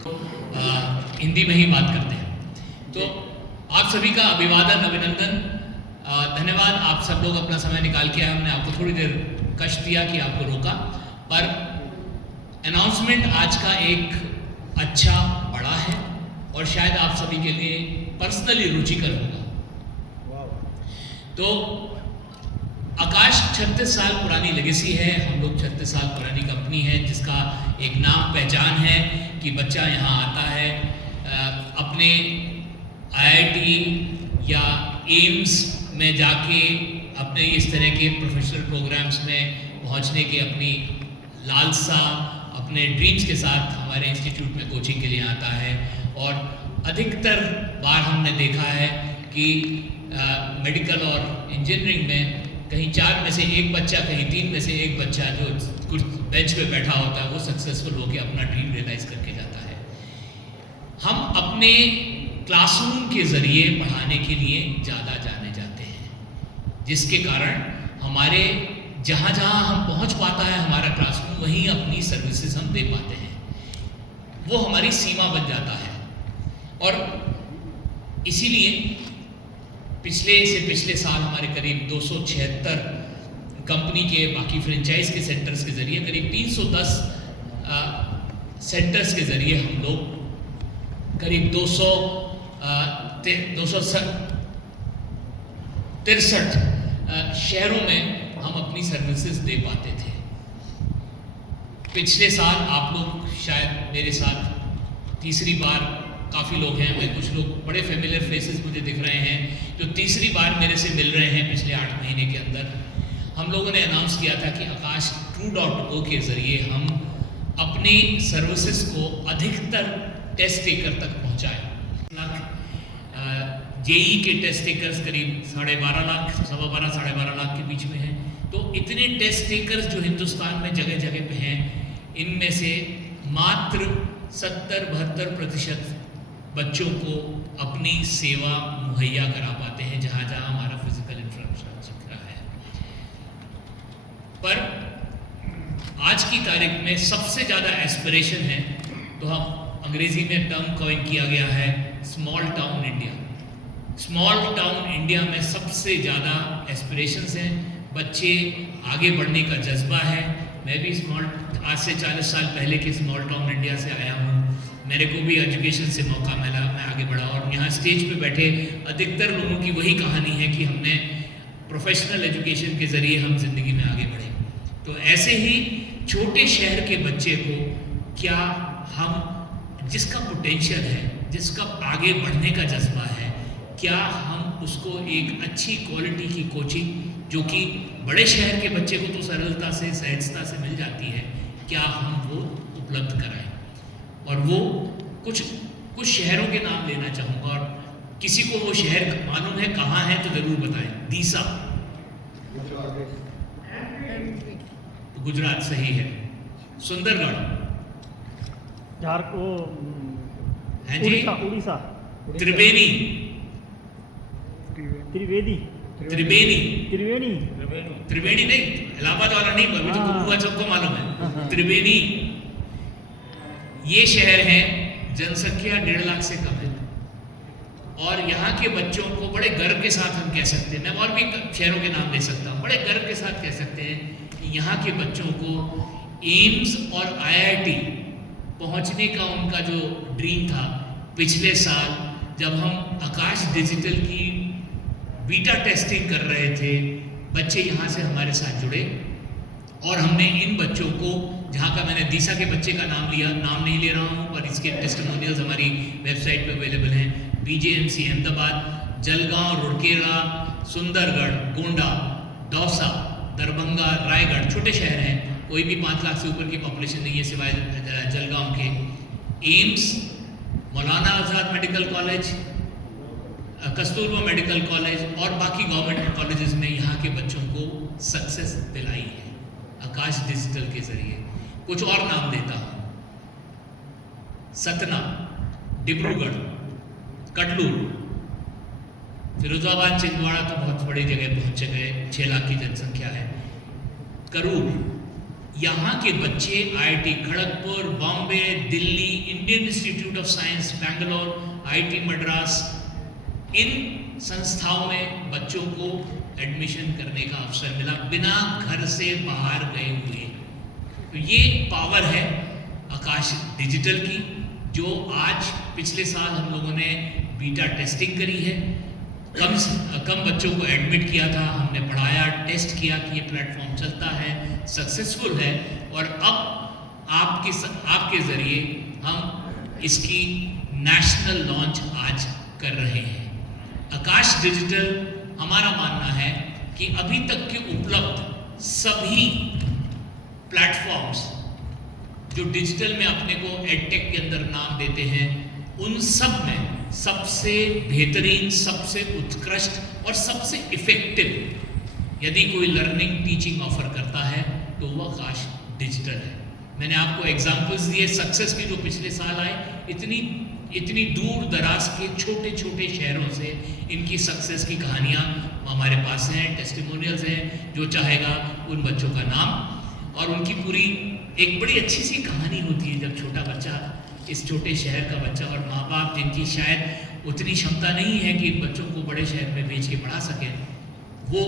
हिंदी में ही बात करते हैं। तो आप सभी का अभिवादन, अभिनंदन, धन्यवाद। आप सब लोग अपना समय निकाल के आए। हमने आपको थोड़ी देर कष्ट दिया कि आपको रोका, पर अनाउंसमेंट आज का एक अच्छा बड़ा है और शायद आप सभी के लिए पर्सनली रुचिकर होगा। तो आकाश 36 साल पुरानी लेगेसी है। हम लोग 36 साल पुरानी कंपनी है जिसका एक नाम पहचान है कि बच्चा यहाँ आता है अपने IIT या एम्स में जाके अपने इस तरह के प्रोफेशनल प्रोग्राम्स में पहुँचने की अपनी लालसा, अपने ड्रीम्स के साथ हमारे इंस्टीट्यूट में कोचिंग के लिए आता है। और अधिकतर बार हमने देखा है कि मेडिकल और इंजीनियरिंग में कहीं 4 में से 1 बच्चा, कहीं 3 में से 1 बच्चा जो कुछ बेंच पे बैठा होता है वो सक्सेसफुल होकर अपना ड्रीम रियलाइज करके जाता है। हम अपने क्लासरूम के ज़रिए पढ़ाने के लिए ज़्यादा जाने जाते हैं, जिसके कारण हमारे जहाँ जहाँ हम पहुँच पाता है हमारा क्लासरूम, वहीं अपनी सर्विसेज हम दे पाते हैं। वो हमारी सीमा बन जाता है। और इसीलिए पिछले साल हमारे करीब 276 कंपनी के बाकी फ्रेंचाइज के सेंटर्स के ज़रिए करीब 310 सेंटर्स के ज़रिए हम लोग करीब 263 शहरों में हम अपनी सर्विसेज दे पाते थे। पिछले साल आप लोग शायद मेरे साथ तीसरी बार, काफ़ी लोग हैं, मैं कुछ लोग बड़े फेमिलियर फेसेस मुझे दिख रहे हैं जो तीसरी बार मेरे से मिल रहे हैं पिछले 8 महीने के अंदर। हम लोगों ने अनाउंस किया था कि आकाश True.o के ज़रिए हम अपनी सर्विसेज को अधिकतर टेस्ट टेकर तक पहुंचाएं। जेई के टेस्ट टेकर्स करीब 12.5 लाख, 12.5 लाख के बीच में हैं। तो इतने टेस्ट टेकर्स जो हिंदुस्तान में जगह जगह पे हैं, इनमें से मात्र 70-72% बच्चों को अपनी सेवा मुहैया करा पाते हैं जहाँ जहाँ हमारा फिजिकल इंफ्रास्ट्रक्चर है। पर आज की तारीख में सबसे ज़्यादा एस्पिरेशन है, तो हम अंग्रेजी में टर्म कॉइन किया गया है small town India. Small town India में सबसे ज़्यादा एस्पिरेशंस हैं, बच्चे आगे बढ़ने का जज्बा है। मैं भी आज से 40 साल पहले के स्मॉल टाउन इंडिया से आया हूँ। मेरे को भी एजुकेशन से मौका मिला, मैं आगे बढ़ा। और यहाँ स्टेज पे बैठे अधिकतर लोगों की वही कहानी है कि हमने प्रोफेशनल एजुकेशन के ज़रिए हम ज़िंदगी में आगे बढ़े। तो ऐसे ही छोटे शहर के बच्चे को क्या हम, जिसका पोटेंशियल है, जिसका आगे बढ़ने का जज्बा है, क्या हम उसको एक अच्छी क्वालिटी की कोचिंग जो कि बड़े शहर के बच्चे को तो सरलता से, सहजता से मिल जाती है, क्या हम वो उपलब्ध कराएं। और वो कुछ शहरों के नाम लेना चाहूँगा, और किसी को वो शहर मालूम है कहाँ है तो ज़रूर बताएं। दीसा तो गुजरात सही है। सुंदरगढ़ है जी, उड़ीसा। त्रिवेणी नहीं, इलाहाबाद वाला नहीं, अभी तो गुरुआ सबको मालूम है। त्रिवेणी ये शहर है, जनसंख्या 1.5 लाख से कम है। और यहाँ के बच्चों को बड़े गर्व के साथ हम कह सकते हैं, मैं और भी शहरों के नाम ले सकता हूँ, बड़े गर्व के साथ कह सकते हैं कि यहाँ के बच्चों को एम्स और IIT पहुँचने का उनका जो ड्रीम था, पिछले साल जब हम आकाश डिजिटल की बीटा टेस्टिंग कर रहे थे, बच्चे यहाँ से हमारे साथ जुड़े और हमने इन बच्चों को, जहाँ का मैंने दीसा के बच्चे का नाम लिया, नाम नहीं ले रहा हूँ पर इसके टेस्टिमोनियल्स हमारी वेबसाइट पे अवेलेबल हैं। BJMC अहमदाबाद, जलगांव, रुड़केला, सुंदरगढ़, गोंडा, दौसा, दरभंगा, रायगढ़, छोटे शहर हैं, कोई भी 5 लाख से ऊपर की पॉपुलेशन नहीं है सिवाय जलगांव के। AIIMS, Maulana Azad medical college, Kasturba medical college और बाकी गवर्नमेंट कॉलेजेस में यहाँ के बच्चों को सक्सेस दिलाई है आकाश डिजिटल के ज़रिए। कुछ और नाम देता हूँ, सतना, डिब्रूगढ़, कटलूर, फिरोजाबाद, छिंदवाड़ा तो बहुत बड़ी जगह पहुँच गए, 6 लाख की जनसंख्या है। करूर, यहाँ के बच्चे IIT Kharagpur, Bombay, Delhi, Indian institute of science Bangalore, IIT Madras, इन संस्थाओं में बच्चों को एडमिशन करने का अवसर मिला बिना घर से बाहर गए हुए। तो ये पावर है आकाश डिजिटल की, जो आज पिछले साल हम लोगों ने बीटा टेस्टिंग करी है। कम बच्चों को एडमिट किया था, हमने पढ़ाया, टेस्ट किया कि ये प्लेटफॉर्म चलता है, सक्सेसफुल है, और अब आपके ज़रिए हम इसकी नेशनल लॉन्च आज कर रहे हैं। आकाश डिजिटल, हमारा मानना है कि अभी तक के उपलब्ध सभी प्लेटफॉर्म्स जो डिजिटल में अपने को एडटेक के अंदर नाम देते हैं, उन सब में सबसे बेहतरीन, सबसे उत्कृष्ट और सबसे इफेक्टिव यदि कोई लर्निंग टीचिंग ऑफर करता है तो वो आकाश डिजिटल है। मैंने आपको एग्जांपल्स दिए सक्सेस के जो पिछले साल आए, इतनी दूर दराज के छोटे छोटे शहरों से इनकी सक्सेस की कहानियाँ हमारे पास हैं, टेस्टिमोनियल्स हैं। जो चाहेगा उन बच्चों का नाम और उनकी पूरी एक बड़ी अच्छी सी कहानी होती है जब छोटा बच्चा, इस छोटे शहर का बच्चा, और माँ बाप जिनकी शायद उतनी क्षमता नहीं है कि बच्चों को बड़े शहर में भेज के पढ़ा सकें, वो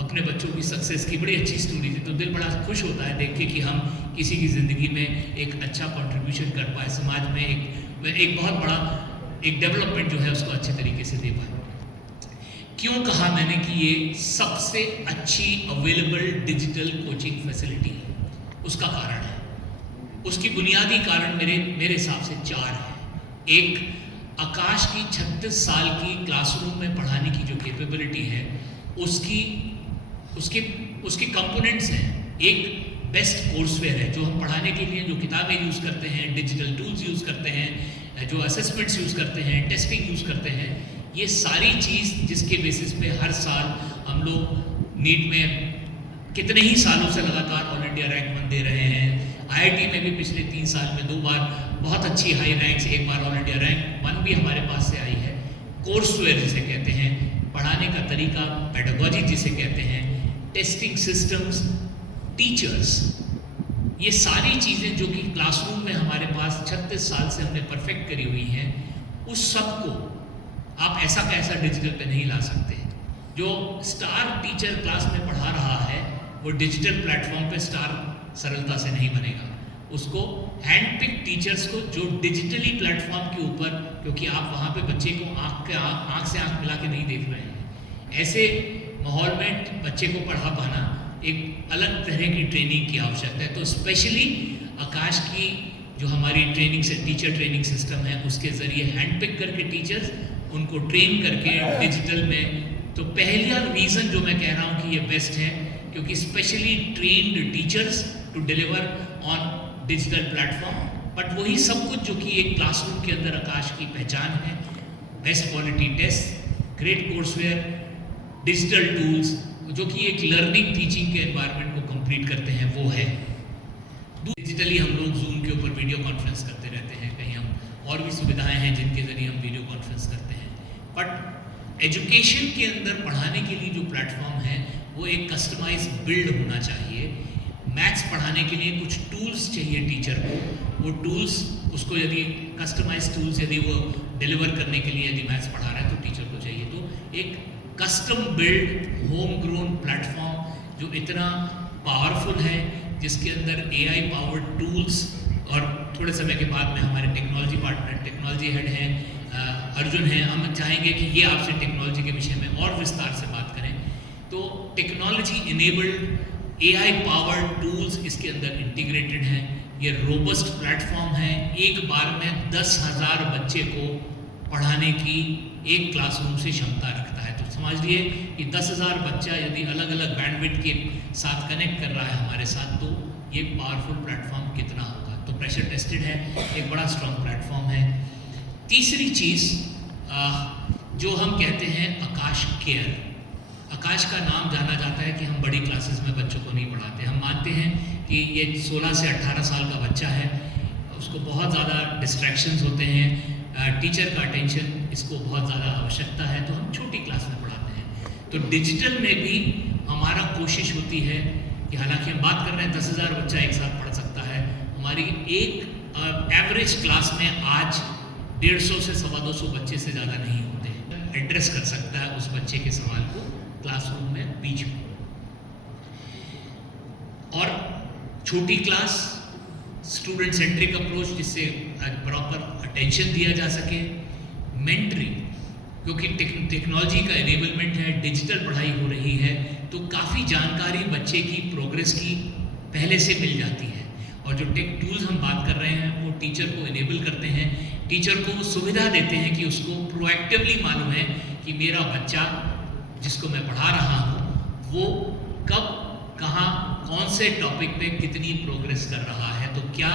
अपने बच्चों की सक्सेस की बड़ी अच्छी स्टोरी थी। तो दिल बड़ा खुश होता है देख के कि हम किसी की ज़िंदगी में एक अच्छा कंट्रीब्यूशन कर पाए, समाज में एक बहुत बड़ा एक डेवलपमेंट जो है उसको अच्छे तरीके से दे पाए। क्यों कहा मैंने कि ये सबसे अच्छी अवेलेबल डिजिटल कोचिंग फैसिलिटी है? उसका कारण है, उसकी बुनियादी कारण मेरे हिसाब से 4 है। एक, आकाश की 36 साल की क्लासरूम में पढ़ाने की जो कैपेबिलिटी है, उसके कंपोनेंट्स हैं। एक, बेस्ट कोर्सवेयर है जो हम पढ़ाने के लिए जो किताबें यूज़ करते हैं, डिजिटल टूल्स यूज़ करते हैं, जो असेसमेंट्स यूज़ करते हैं, टेस्टिंग यूज़ करते हैं, ये सारी चीज़ जिसके बेसिस पे हर साल हम लोग नीट में कितने ही सालों से लगातार ऑल इंडिया रैंक 1 दे रहे हैं। IIT में भी पिछले 3 साल में 2 बार बहुत अच्छी हाई रैंक्स, 1 बार ऑल इंडिया रैंक 1 भी हमारे पास से आई है। कोर्सवेयर जिसे कहते हैं, पढ़ाने का तरीका, पेडागोजी जिसे कहते हैं, टेस्टिंग सिस्टम्स, टीचर्स, ये सारी चीज़ें जो कि क्लासरूम में हमारे पास 36 साल से हमने परफेक्ट करी हुई हैं, उस सब को आप ऐसा कैसा डिजिटल पे नहीं ला सकते। जो स्टार टीचर क्लास में पढ़ा रहा है वो डिजिटल प्लेटफॉर्म पे स्टार सरलता से नहीं बनेगा। उसको हैंड पिक टीचर्स को जो डिजिटली प्लेटफॉर्म के ऊपर, क्योंकि आप वहाँ पे बच्चे को आँख से आँख मिला के नहीं देख रहे हैं, ऐसे माहौल में बच्चे को पढ़ा पाना एक अलग तरह की ट्रेनिंग की आवश्यकता है। तो स्पेशली आकाश की जो हमारी ट्रेनिंग से टीचर ट्रेनिंग सिस्टम है, उसके ज़रिए हैंड पिक करके टीचर्स उनको ट्रेन करके डिजिटल में, तो पहला रीज़न जो मैं कह रहा हूँ कि ये बेस्ट है, क्योंकि specially trained teachers to deliver on digital platform. But वही सब कुछ जो कि एक क्लासरूम के अंदर आकाश की पहचान है, best quality test, great courseware, digital tools, जो कि एक लर्निंग टीचिंग के एनवायरनमेंट को कंप्लीट करते हैं, वो है। डिजिटली हम लोग जूम के ऊपर वीडियो कॉन्फ्रेंस करते रहते हैं, कहीं हम और भी सुविधाएं हैं जिनके ज़रिए हम वीडियो कॉन्फ्रेंस करते हैं। बट एजुकेशन के अंदर पढ़ाने के लिए जो प्लेटफॉर्म है वो एक कस्टमाइज बिल्ड होना चाहिए। मैथ्स पढ़ाने के लिए कुछ टूल्स चाहिए टीचर को, वो टूल्स उसको यदि कस्टमाइज टूल्स यदि वो डिलीवर करने के लिए यदि मैथ्स पढ़ा रहा है तो टीचर को चाहिए। तो एक custom build home grown platform जो इतना पावरफुल है, जिसके अंदर AI पावर्ड टूल्स, और थोड़े समय के बाद में हमारे टेक्नोलॉजी पार्टनर, टेक्नोलॉजी हेड हैं अर्जुन हैं, हम चाहेंगे कि ये आपसे टेक्नोलॉजी के विषय में और विस्तार से बात करें। तो technology enabled AI powered tools इसके अंदर इंटीग्रेटेड हैं। ये रोबस्ट प्लेटफॉर्म है, एक बार में 10,000 बच्चे को पढ़ाने की एक क्लासरूम से क्षमता रखता है। तो समझ लिए कि 10,000 बच्चा यदि अलग अलग बैंडविड्थ के साथ कनेक्ट कर रहा है हमारे साथ, तो ये पावरफुल प्लेटफॉर्म कितना होगा। तो प्रेशर टेस्टेड है, एक बड़ा स्ट्रॉन्ग प्लेटफॉर्म है। तीसरी चीज़ जो हम कहते हैं आकाश केयर। आकाश का नाम जाना जाता है कि हम बड़ी क्लासेस में बच्चों को नहीं पढ़ाते। हम मानते हैं कि ये 16 से 18 साल का बच्चा है, उसको बहुत ज़्यादा डिस्ट्रैक्शंस होते हैं, टीचर का अटेंशन इसको बहुत ज़्यादा आवश्यकता है, तो हम छोटी क्लास में पढ़ाते हैं। तो डिजिटल में भी हमारा कोशिश होती है कि हालांकि हम बात कर रहे हैं 10,000 बच्चा एक साथ पढ़ सकता है, हमारी एक एवरेज क्लास में आज 150 से 250 बच्चे से ज़्यादा नहीं होते। एड्रेस कर सकता है उस बच्चे के सवाल को क्लासरूम में बीच में। और छोटी क्लास, स्टूडेंट सेंट्रिक अप्रोच जिससे प्रॉपर अटेंशन दिया जा सके, मेंटरिंग, क्योंकि टेक्नोलॉजी का एनेबलमेंट है, डिजिटल पढ़ाई हो रही है, तो काफ़ी जानकारी बच्चे की प्रोग्रेस की पहले से मिल जाती है। और जो टेक टूल्स हम बात कर रहे हैं वो टीचर को इनेबल करते हैं, टीचर को सुविधा देते हैं कि उसको प्रोएक्टिवली मालूम है कि मेरा बच्चा जिसको मैं पढ़ा रहा हूँ वो कब, कहाँ, कौन से टॉपिक पे कितनी प्रोग्रेस कर रहा है। तो क्या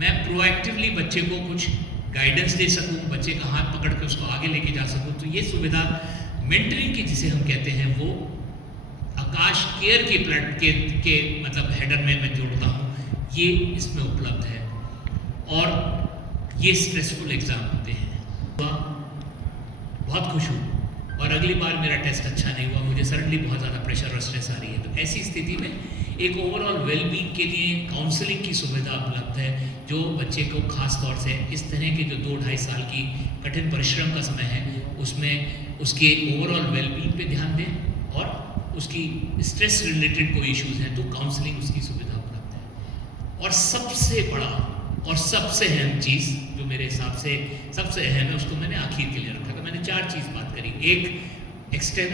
मैं प्रोएक्टिवली बच्चे को कुछ गाइडेंस दे सकूं, बच्चे का हाथ पकड़ के उसको आगे लेके जा सकूं। तो ये सुविधा मेंटरिंग की जिसे हम कहते हैं वो आकाश केयर के मतलब हेडर में मैं जोड़ता हूँ, ये इसमें उपलब्ध है। और ये स्ट्रेसफुल एग्ज़ाम होते हैं, बहुत खुश हूँ और अगली बार मेरा टेस्ट अच्छा नहीं हुआ, मुझे सडनली बहुत ज़्यादा प्रेशर और स्ट्रेस आ रही है। तो ऐसी स्थिति में एक ओवरऑल वेलबींग के लिए काउंसलिंग की सुविधा उपलब्ध है, जो बच्चे को खास तौर से इस तरह के जो 2-2.5 साल की कठिन परिश्रम का समय है उसमें उसके ओवरऑल वेलबींग पे ध्यान दें, और उसकी स्ट्रेस रिलेटेड कोई इश्यूज हैं तो काउंसलिंग उसकी सुविधा उपलब्ध है। और सबसे बड़ा और सबसे अहम चीज़ जो मेरे हिसाब से सबसे अहम है उसको मैंने आखिर के लिए रखा था। मैंने 4 चीज़ बात करी। एक एक्सटेंड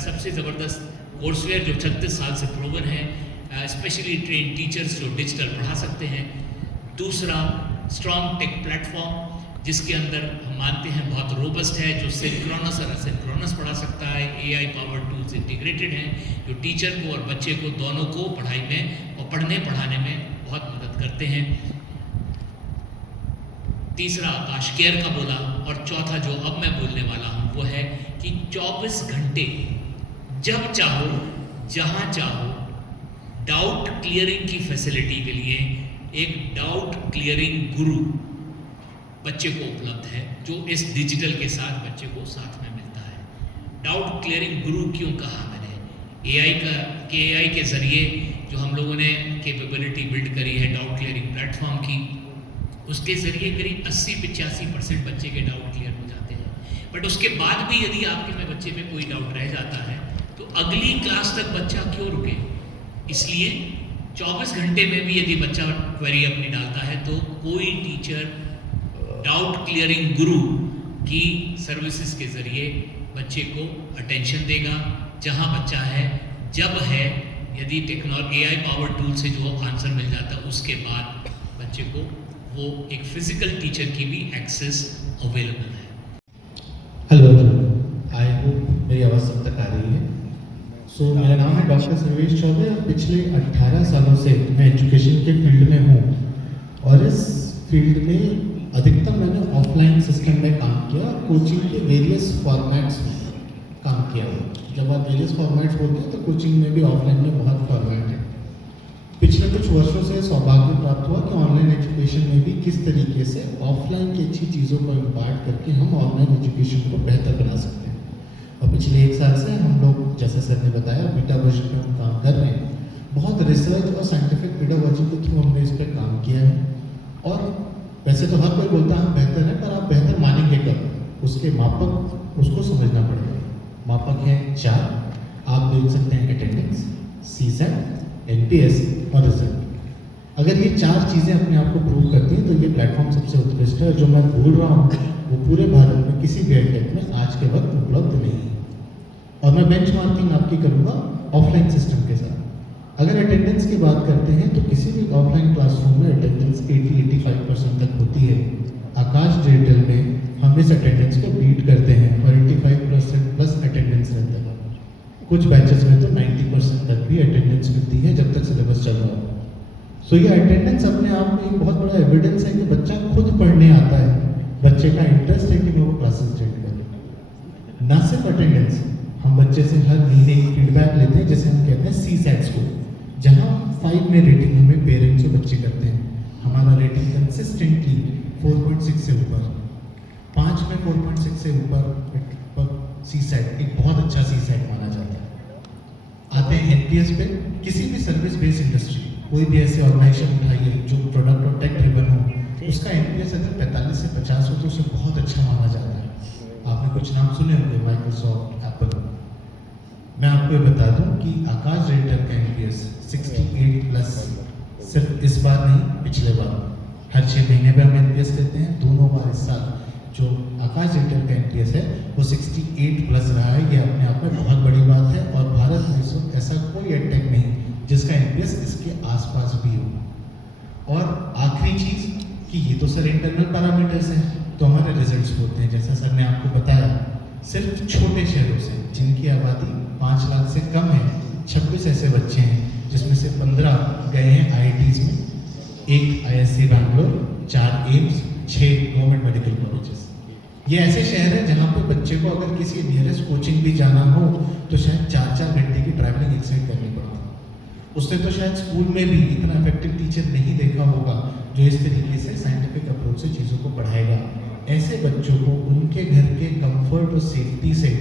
सबसे ज़बरदस्त कोर्सवेयर जो 36 साल से प्रूवन है, स्पेशली ट्रेन टीचर्स जो डिजिटल पढ़ा सकते हैं। दूसरा स्ट्रॉन्ग टेक प्लेटफॉर्म जिसके अंदर हम मानते हैं बहुत रोबस्ट है, जो सिंक्रोनस और असिंक्रोनस पढ़ा सकता है, AI पावर टूल्स इंटीग्रेटेड हैं जो टीचर को और बच्चे को दोनों को पढ़ाई में और पढ़ने पढ़ाने में बहुत मदद करते हैं। तीसरा आकाश केयर का बोला, और चौथा जो अब मैं बोलने वाला हूँ वो है कि 24 घंटे जब चाहो जहाँ चाहो डाउट क्लियरिंग की फैसिलिटी के लिए एक डाउट क्लियरिंग गुरु बच्चे को उपलब्ध है, जो इस डिजिटल के साथ बच्चे को साथ में मिलता है। डाउट क्लियरिंग गुरु क्यों कहा मैंने? AI के ज़रिए जो हम लोगों ने कैपेबिलिटी बिल्ड करी है डाउट क्लियरिंग प्लेटफॉर्म की, उसके ज़रिए करीब 80-85% बच्चे के डाउट क्लियर हो जाते हैं। बट उसके बाद भी यदि आपके में बच्चे में कोई डाउट रह जाता है तो अगली क्लास तक बच्चा क्यों रुके? इसलिए 24 घंटे में भी यदि बच्चा क्वेरी अपनी डालता है तो कोई टीचर डाउट क्लियरिंग गुरु की सर्विसेज के ज़रिए बच्चे को अटेंशन देगा जहां बच्चा है, जब है। यदि AI पावर टूल से जो आंसर मिल जाता है उसके बाद बच्चे को वो एक फिजिकल टीचर की भी एक्सेस अवेलेबल है। हेलो, आई होप मेरी आवाज़ सब तक आ रही है। मेरा नाम है डॉक्टर सर्वेश चौबे और पिछले 18 सालों से मैं एजुकेशन के फील्ड में हूँ, और इस फील्ड में अधिकतर मैंने ऑफलाइन सिस्टम में काम किया, कोचिंग के वेरियस फॉर्मेट्स में काम किया। जब आप वेरियस फॉर्मेट्स बोलते हैं तो कोचिंग में भी ऑफलाइन में बहुत फॉर्मेट है। पिछले कुछ वर्षों से सौभाग्य प्राप्त हुआ कि ऑनलाइन एजुकेशन में भी किस तरीके से ऑफलाइन की अच्छी चीज़ों को इम्पार्ट करके हम ऑनलाइन एजुकेशन को बेहतर बना सकते हैं। और पिछले 1 साल से हम लोग, जैसे सर ने बताया, बीटा वर्जन पे हम काम कर रहे हैं। बहुत रिसर्च और साइंटिफिक पेडागोजी के थ्रू हमने इस पर काम किया है। और वैसे तो हर कोई बोलता है हम बेहतर है, पर आप बेहतर मानेंगे कब? उसके मापक उसको समझना पड़ेगा। मापक हैं 4, आप देख सकते हैं अटेंडेंस, CSAT, NPS और रिजल्ट। अगर ये 4 चीज़ें अपने आप को प्रूव करती हैं तो ये प्लेटफॉर्म सबसे उत्कृष्ट है। जो मैं बोल रहा हूँ वो पूरे भारत में किसी भी एकेडमी में आज के वक्त उपलब्ध नहीं है। और मैं बेंचमार्किंग आपकी करूँगा ऑफलाइन सिस्टम के साथ। अगर अटेंडेंस की बात करते हैं तो किसी भी ऑफलाइन क्लासरूम में अटेंडेंस 80-85% तक होती है। आकाश डिजिटल में हम इस अटेंडेंस को बीट करते हैं और 85% प्लस अटेंडेंस रहता है। कुछ बैचेस में तो 90% तक भी अटेंडेंस मिलती है जब तक सिलेबस चल रहा हो। सो ये अटेंडेंस अपने आप में एक बहुत बड़ा एविडेंस है कि बच्चा खुद पढ़ने आता है, बच्चे का इंटरेस्ट है कि वो क्लासेस अटेंड करे। ना सिर्फ अटेंडेंस, हम बच्चे से हर महीने एक फीडबैक लेते हैं जिसे हम कहते हैं CSAT स्कोर, जहाँ 5 में रेटिंग हमें पेरेंट्स और बच्चे करते हैं। हमारा रेटिंग कंसिस्टेंटली 4.6 से ऊपर, 5 में 4.6 से ऊपर CSAT एक बहुत अच्छा CSAT माना जाता है। आते हैं NPS पे। किसी भी सर्विस बेस्ड इंडस्ट्री, कोई भी ऐसे ऑर्गेनाइजेशन उठाइए जो प्रोडक्ट और टेक ड्रिवन हो, उसका एनपीएस अगर 45 से 50 हो तो उसे बहुत अच्छा माना जाता है। आपने कुछ नाम सुने होंगे, माइक्रोसॉफ्ट, एप्पल। मैं आपको ये बता दूं कि आकाश डिजिटल का एनपीएस 68 प्लस सिर्फ इस बार नहीं, पिछले बार हर 6 महीने में हम एनपीएस देते हैं, दोनों बार इस साल जो आकाश डिजिटल का एनपीएस है वो 68 प्लस रहा है। ये अपने आप में बहुत बड़ी बात है और भारत में इस वक्त ऐसा कोई एडटेक नहीं जिसका एनपीएस इसके आसपास भी हो। और आखिरी चीज़ कि ये तो सर इंटरनल पैरामीटर्स हैं, तो हमारे रिजल्ट्स होते हैं जैसा सर ने आपको बताया, सिर्फ छोटे शहरों से जिनकी आबादी 5 लाख से कम है, 26 ऐसे बच्चे हैं जिसमें से 15 गए हैं आईआईटीज़ में, 1 ISC Bangalore, 4 AIIMS, 6 government medical colleges. ये ऐसे शहर हैं जहाँ पे बच्चे को अगर किसी नियरेस्ट कोचिंग भी जाना हो तो शायद 4-4 घंटे की ट्रैवलिंग एक साइड करनी पड़ती है। उसने तो शायद स्कूल में भी इतना इफेक्टिव टीचर नहीं देखा होगा जो इस तरीके से साइंटिफिक अप्रोच से चीज़ों को पढ़ाएगा। ऐसे बच्चों को उनके घर के कंफर्ट और सेफ्टी से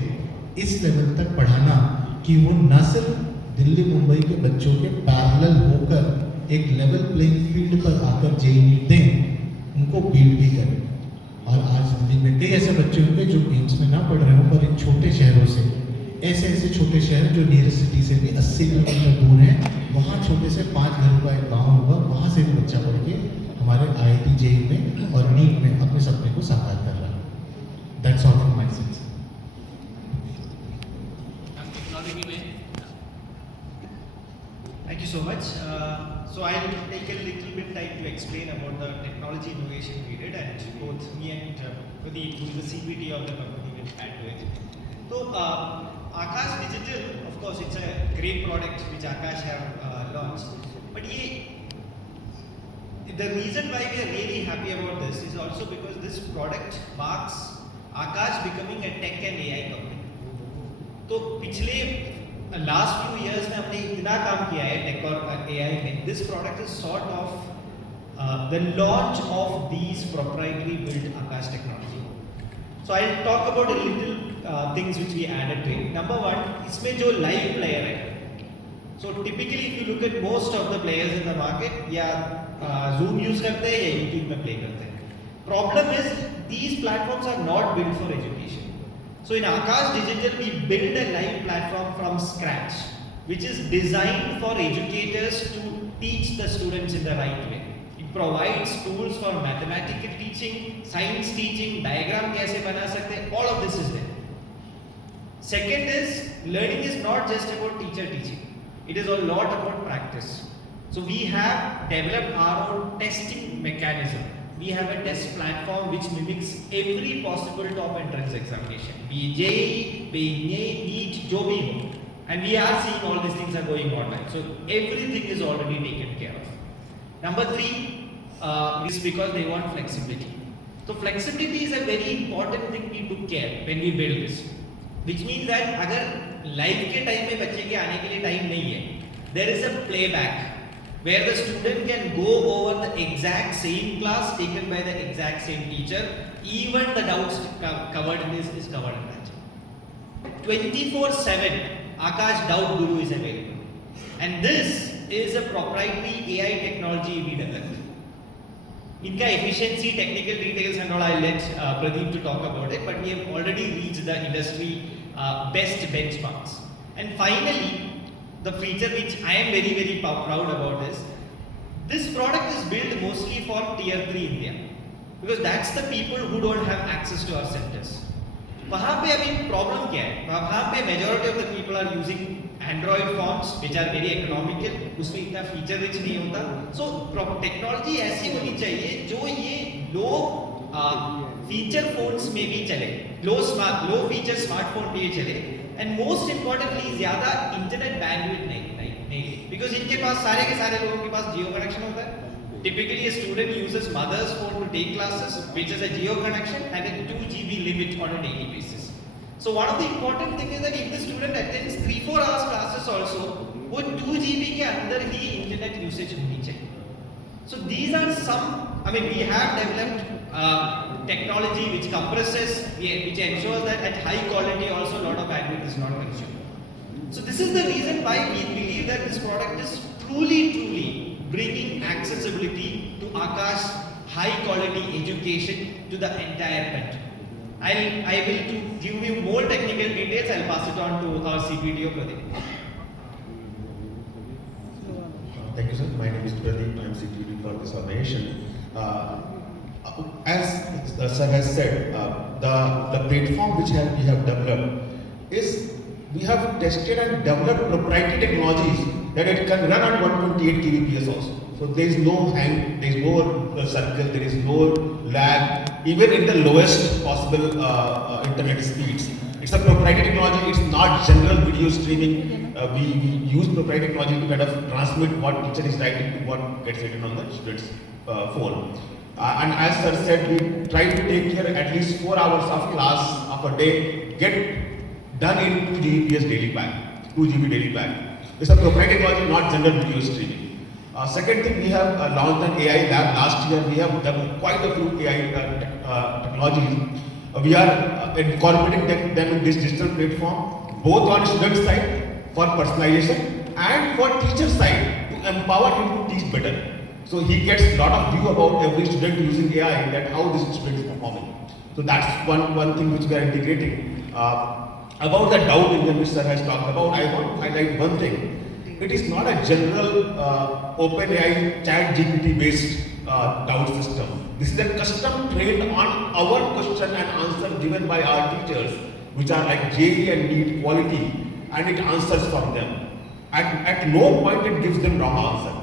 इस लेवल तक पढ़ाना कि वो न सिर्फ दिल्ली मुंबई के बच्चों के पैरेलल होकर एक लेवल प्लेइंग फील्ड पर आकर जेईई दें, उनको बीट भी करें। और आज दिल्ली में कई ऐसे बच्चे होंगे जो एम्स में ना पढ़ रहे हों, पर इन छोटे शहरों से, ऐसे छोटे शहर जो नियरेस्ट सिटी से भी 80 किलोमीटर दूर हैं, वहाँ छोटे से 5 घरों का एक गाँव होगा, वहाँ से भी बच्चा पढ़ के हमारे आईआईटी जेईई में और नीट में अपने सपने को साकार कर रहा है। That's all from my side. Technology में Thank you so much. So I'll take a little bit time to explain about the technology innovation we did, and both me and Pradeep, who is the CPT of the company, will add to it. So Akash Digital, of course, it's a great product which Akash have launched. But the reason why we are really happy about this is also because this product marks Akash becoming a tech and AI company. तो पिछले last few years में हमने इतना काम किया है take और AI में. This product is sort of the launch of these proprietary build Aakash technology. So I will talk about a little things which we added to it. Number 1, इसमें जो लाइव प्लेयर है, so typically if you look at most of the players in the market, या Zoom use करते हैं या YouTube में play करते हैं. Problem is these platforms are not build for education. So in Akash Digital, we build a live platform from scratch, which is designed for educators to teach the students in the right way. It provides tools for mathematical teaching, science teaching, diagram कैसे बना सकते हैं, all of this is there. Second is, learning is not just about teacher teaching. It is a lot about practice. So we have developed our own testing mechanism. We have a test platform which mimics every possible top entrance examination, be JEE, be NEET, जो भी हो. And we are seeing all these things are going online. So everything is already taken care of. Number 3 is because they want flexibility. So flexibility is a very important thing we took care when we build this. Which means that अगर live के time में बच्चे के आने के लिए time नहीं है, there is a playback, where the student can go over the exact same class taken by the exact same teacher, even the doubts covered in this is covered in that. 24/7 Akash Doubt Guru is available, and this is a proprietary AI technology we developed. Inka efficiency, technical details and all I'll let Pradeep to talk about it, but we have already reached the industry best benchmarks. And finally, the feature which I am very very proud about is this product is built mostly for tier 3 India, because that's the people who don't have access to our centers. वहाँ पे अभी problem क्या है? वहाँ पे majority of the people are using android phones which are very economical, उसमें इतना feature rich नहीं होता. सो टेक्नोलॉजी ऐसी होनी चाहिए जो ये लो फीचर फोन्स में भी चले, लो फीचर स्मार्टफोन पे चले, एंड मोस्ट इंपॉर्टेंटली ज्यादा इंटरनेट बैंडविड्थ नहीं, बिकॉज इनके पास सारे के सारे लोगों के पास जियो कनेक्शन होता है. Typically, a student uses mother's phone to take classes, which is a geo connection and a 2 GB limit on a daily basis. So one of the important thing is that if the student attends 3-4 hours classes also, वो 2 GB के अंदर ही internet usage होनी चाहिए. So these are some, I mean, we have developed technology which compresses, which ensures that at high quality also a lot of bandwidth is not consumed. So this is the reason why we believe that this product is truly bringing accessibility to Akash high quality education to the entire country. I will to give you more technical details. I'll pass it on to our CPTO Pradeep. Thank you, sir. My name is Pradeep. I am CTD for this organization. As sir has said, the platform which we have developed is we have tested and developed proprietary technologies that it can run on 128 kbps also. So there is no hang, there is no circle, there is no lag, even in the lowest possible internet speeds. It's a proprietary technology, it's not general video streaming. We use proprietary technology to kind of transmit what teacher is writing to what gets written on the student's phone. And as sir said, we try to take care at least 4 hours of class of a day, get done in 2 Gbps daily pack, 2 GB daily pack. It's a proprietary technology, not general video streaming. Second thing, we have launched an AI lab last year. We have done quite a few AI technologies. We are incorporating them in this digital platform, both on student side for personalization and for teacher side to empower him to teach better. So he gets a lot of view about every student using AI, that how this student is performing. So that's one thing which we are integrating. About the doubt engine which sir has talked about, I want to highlight one thing. It is not a general OpenAI ChatGPT based doubt system. This is a custom trained on our question and answer given by our teachers, which are like JEE and NEET quality, and it answers from them. At no point it gives them wrong answer.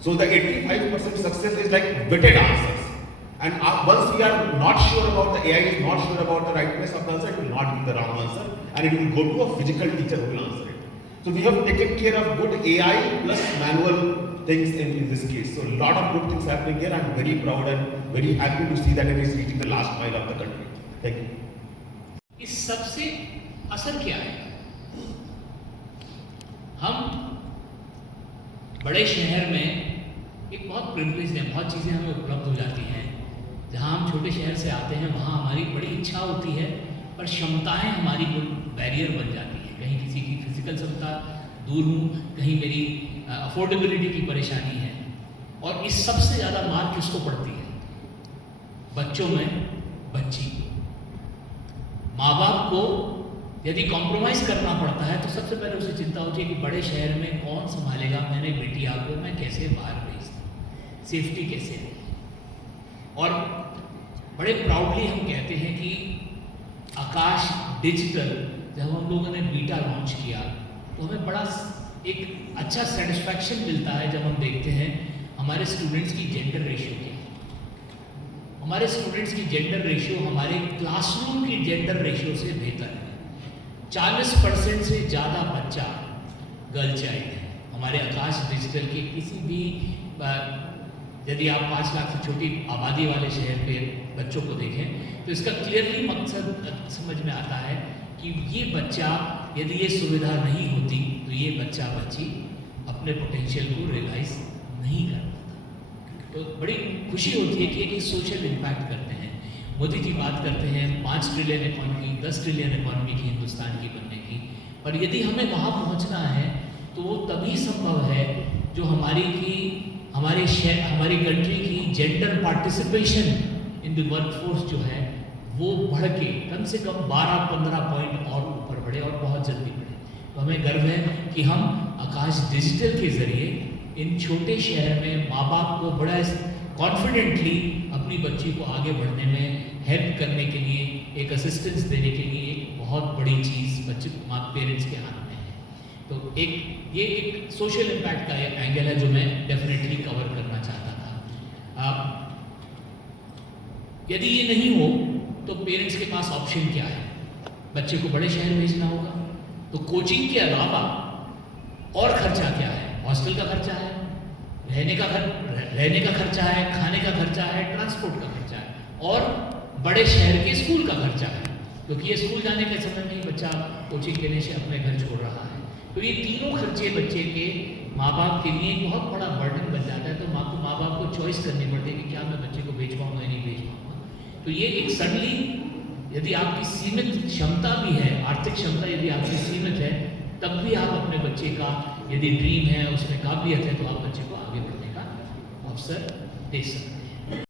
So the 85% success is like vetted answers. And once we are not sure about the AI is not sure about the rightness of the answer, it will not give the wrong answer, and it will go to a physical teacher who will answer it. So we have taken care of good AI plus manual things in this case. So a lot of good things happening here. I'm very proud and very happy to see that it is reaching the last mile of the country. Thank you. इस सबसे असर क्या है? हम बड़े शहर में एक बहुत प्रिविलेज है, बहुत चीज़ें हमें उपलब्ध हो जाती हैं. जहाँ हम छोटे शहर से आते हैं वहाँ हमारी बड़ी इच्छा होती है, पर क्षमताएं हमारी बैरियर बन जाती है. कहीं किसी की फिजिकल क्षमता दूर हूँ, कहीं मेरी अफोर्डेबिलिटी की परेशानी है. और इस सबसे ज़्यादा मार किसको पड़ती है? बच्चों में बच्ची. माँ बाप को यदि कॉम्प्रोमाइज़ करना पड़ता है तो सबसे पहले उसे चिंता होती है कि बड़े शहर में कौन संभालेगा मेरे बेटिया को, मैं कैसे बाहर भेज दूँ, सेफ्टी कैसे दूँ. और बड़े प्राउडली हम कहते हैं कि आकाश डिजिटल जब हम लोगों ने बीटा लॉन्च किया तो हमें बड़ा एक अच्छा सेटिस्फैक्शन मिलता है जब हम देखते हैं हमारे स्टूडेंट्स की जेंडर रेशियो क्या है. हमारे स्टूडेंट्स की जेंडर रेशियो हमारे क्लासरूम की जेंडर रेशियो से बेहतर है. 40% से ज़्यादा बच्चा गर्ल चाइल्ड है. हमारे आकाश डिजिटल के किसी भी यदि आप 5 लाख से छोटी आबादी वाले शहर पे बच्चों को देखें तो इसका क्लियरली मकसद समझ में आता है कि ये बच्चा यदि ये सुविधा नहीं होती तो ये बच्चा बच्ची अपने पोटेंशियल को रियलाइज नहीं कर पाता. तो बड़ी खुशी होती है कि एक सोशल इम्पैक्ट करते हैं. मोदी जी बात करते हैं 5 ट्रिलियन इकॉनमी, 10 ट्रिलियन इकॉनमी की हिंदुस्तान की बनने की, पर यदि हमें वहाँ पहुँचना है तो वो तभी संभव है जो हमारी कंट्री की gender participation in the workforce जो है वो बढ़ के कम से कम 12-15 पॉइंट और ऊपर बढ़े और बहुत जल्दी बढ़े. तो हमें गर्व है कि हम आकाश डिजिटल के ज़रिए इन छोटे शहर में माँ बाप को बड़ा कॉन्फिडेंटली अपनी बच्ची को आगे बढ़ने में हेल्प करने के लिए, एक असिस्टेंस देने के लिए एक बहुत बड़ी चीज़ बच्चे पेरेंट्स के हाथ में है. तो ये एक सोशल इम्पैक्ट का एक एंगल है जो मैं डेफिनेटली कवर करना चाहता था. यदि ये नहीं हो तो पेरेंट्स के पास ऑप्शन क्या है? बच्चे को बड़े शहर भेजना होगा तो कोचिंग के अलावा और खर्चा क्या है? हॉस्टल का खर्चा है, रहने का खर्चा है, खाने का खर्चा है, ट्रांसपोर्ट का खर्चा है, और बड़े शहर के स्कूल का खर्चा है, क्योंकि ये स्कूल जाने के समय में ही बच्चा कोचिंग लेने से अपने घर छोड़ रहा है. तो ये तीनों खर्चे बच्चे के माँ बाप के लिए एक बहुत बड़ा बर्डन बन जाता है. तो माँ बाप को चॉइस करनी पड़ती है कि क्या मैं बच्चे को भेज पाऊँगा या नहीं भेज पाऊँगा. तो ये एक सडनली यदि आपकी सीमित क्षमता भी है, आर्थिक क्षमता यदि आपकी सीमित है, तब भी आप अपने बच्चे का यदि ड्रीम है, उसमें काबिलियत है, तो आप बच्चे को आगे बढ़ने का अवसर दे सकते हैं।